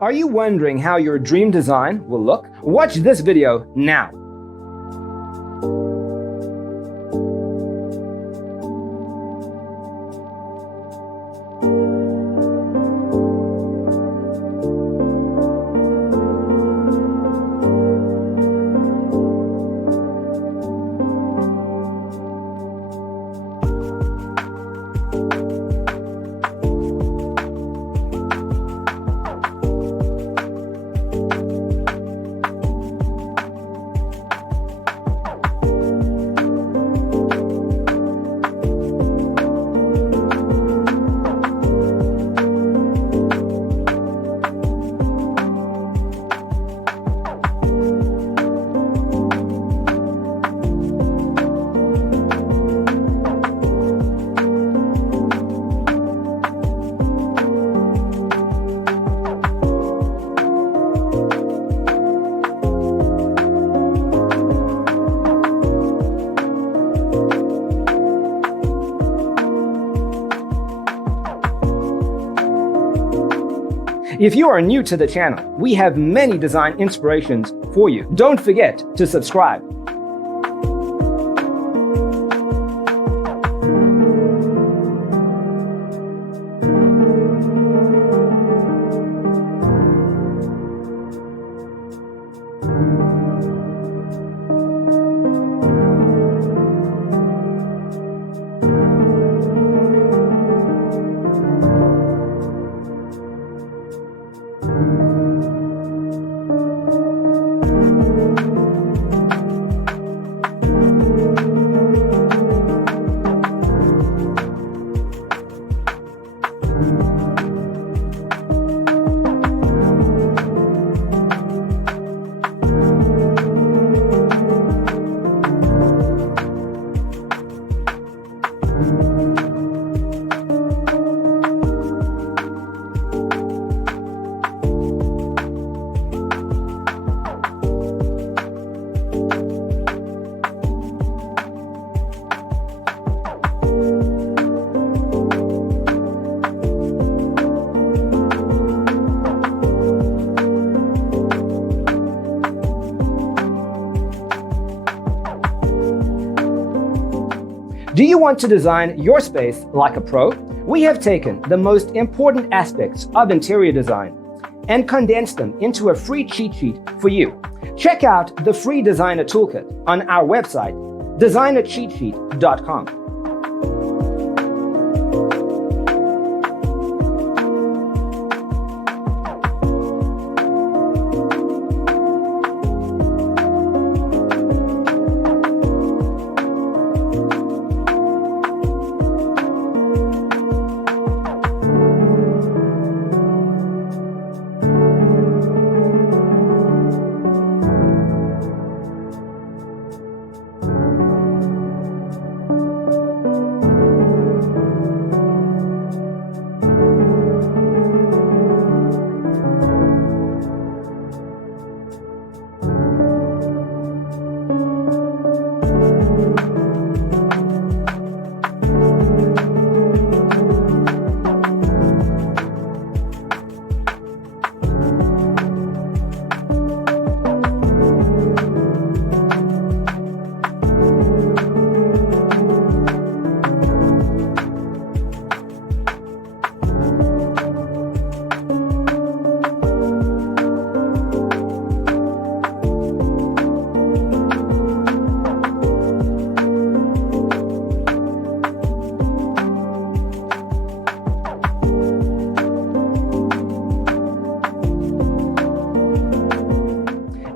Are you wondering how your dream design will look? Watch this video now. If you are new to the channel, we have many design inspirations for you. Don't forget to subscribe. Do you want to design your space like a pro? We have taken the most important aspects of interior design and condensed them into a free cheat sheet for you. Check out the free designer toolkit on our website, designercheatsheet.com.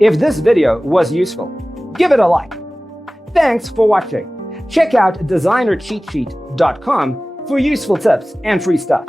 If this video was useful, give it a like. Thanks for watching. Check out designercheatsheet.com for useful tips and free stuff.